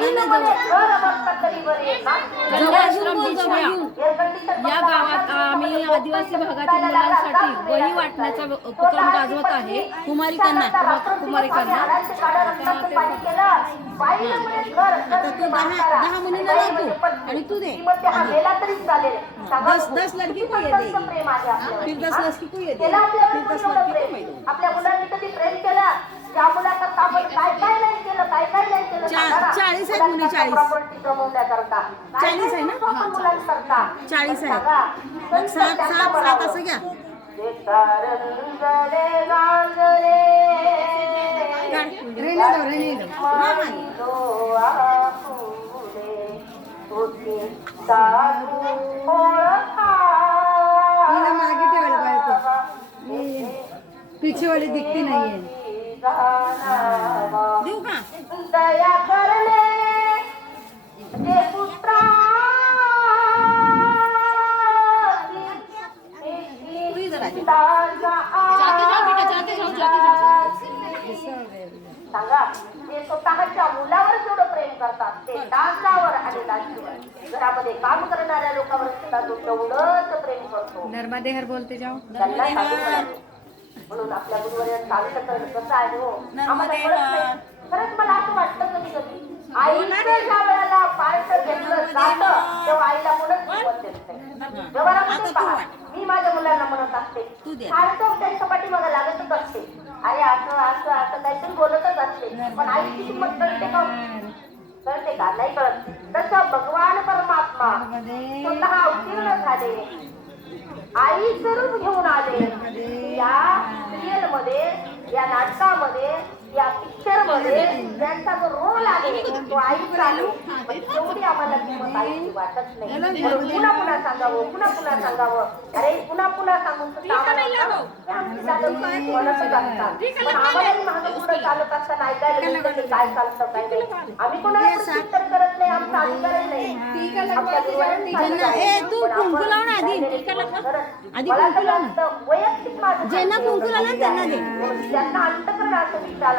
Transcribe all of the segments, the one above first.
या गावात आम्ही आदिवासी भागातील मुलांसाठी वही वाटण्याचा उपक्रम गाजवत आहे कुमारी कुमारिकांना आता तू दहा दहा मुलींना तू आणि तू दे दस दस लड़की को येते फिर दस लड़की को येते फिर दस लड़की को येते चाळीस चाळीस आहे ना चाळीस आहे सात सात सात असं घ्या मागे ठेवायला पाहिजे पिछेवाली दिखती नाहीये देऊ का स्वतःच्या मुलावर जेवढं प्रेम करतात ते दासावर आणि दासीवर घरामध्ये काम करणाऱ्या लोकांवर सुद्धा तो तेवढंच प्रेम करतो नर्मदे हर बोलते जाओ म्हणून आपल्या गुरुवर चालतं कसं आहे हो खरंच मला असं वाटतं कधी कधी आईने ज्या वेळेला पार्ट घेतलं जातं तेव्हा आईला कोणच किंमत देत नाही पहा मी माझ्या मुलांना म्हणत असते तो त्यांच्या पाठीमागं अरे असं असं असं काहीतरी बोलतच असते पण आई किंमत कळते का करते का नाही कळत तसं भगवान परमात्मा स्वतः अवतीर्ण झाले आई स्वरूप घेऊन आले या सिरियल मध्ये या नाटकामध्ये या पिक्चर मध्ये त्यांचा जो रोल आहे तो आई चालू तेवढी आम्हाला किंमत आईची वाटत नाही पुन्हा पुन्हा सांगावं पुन्हा पुन्हा सांगावं अरे पुन्हा पुन्हा सांगून आम्हालाही माझं पुढे चालत असताना ऐकायला काय चालतं काय नाही आम्ही कोणाला तर करत नाही आमचा अधिकारच नाही तू कुंकू लावून आधी मला तर वैयक्तिक माझं ज्यांना कुंकू त्यांना दे हो, ज्यांना अंतकरण असं विचार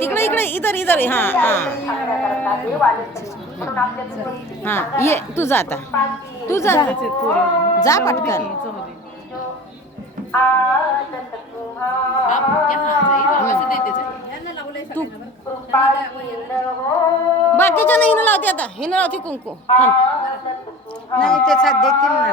इकडे इकडे इधर इधर हां हां हां ये तू जा आता तू जा जा पटकन तू बाकीच्या नाही हिनं लावते आता हिनं लावते कुंकू नाही त्याचा देतील ना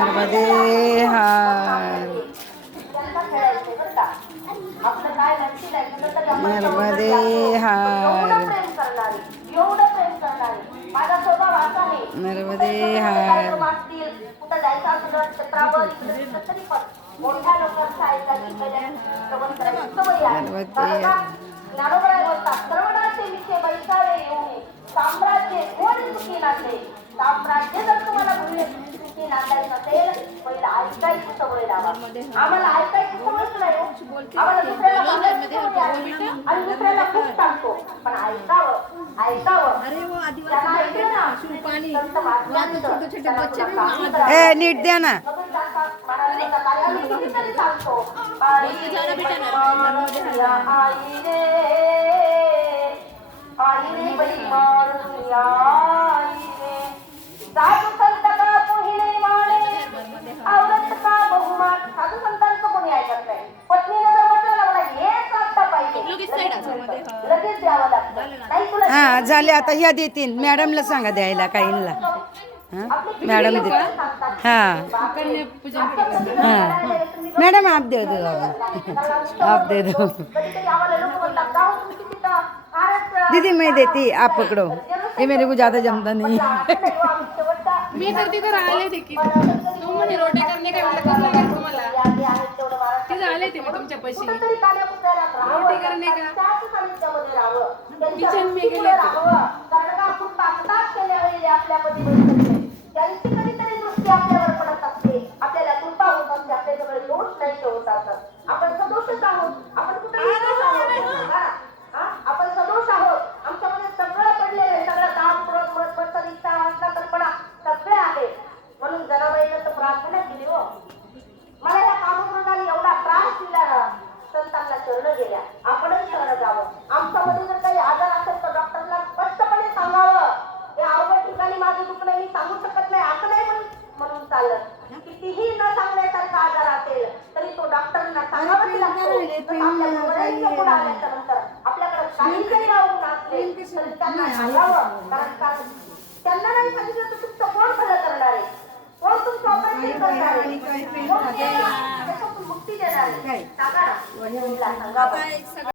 गणपती हार गणपती हार गणपती हार गणपती हो. छोटे छोटे बच्चे नीट द्या ना आई रे मार आई रे आले आता ह्या देतील मॅडमला सांगा द्यायला काहींना मॅडम देत हा मॅडम आप दे दो आप दे दो दीदी मी देती आप पकड़ो हे मेरे को ज़्यादा जमता नहीं मी तर तिथं राहिले देखील तू म्हणे रोटे करणे काय मला करणार तुम्हाला तिथं आले ते मग तुमच्या पैसे रोटी करणे का किचन मी गेले कारण का आपण पाचताच केल्यावेळी आपल्यामध्ये बसते त्याची कधीतरी दृष्टी आपल्यावर पडत असते आपल्याला दूर पाहून असते आपल्याजवळ दोष नाही ठेवत असतात आपण सदोषच आहोत आपण कुठे हो. आपण सदोष आहोत आमच्यामध्ये सगळं पडलेलं आहे सगळं दाम पुरत मत मत्सर इच्छा वासना कल्पना सगळे आहे म्हणून जनाबाईला तर प्रार्थना त्यांना त्यांना नाही सांगितलं तर तुमचं करणार आहे कोण तुमचं ऑपरेशन आहे मुक्ती देणार आहे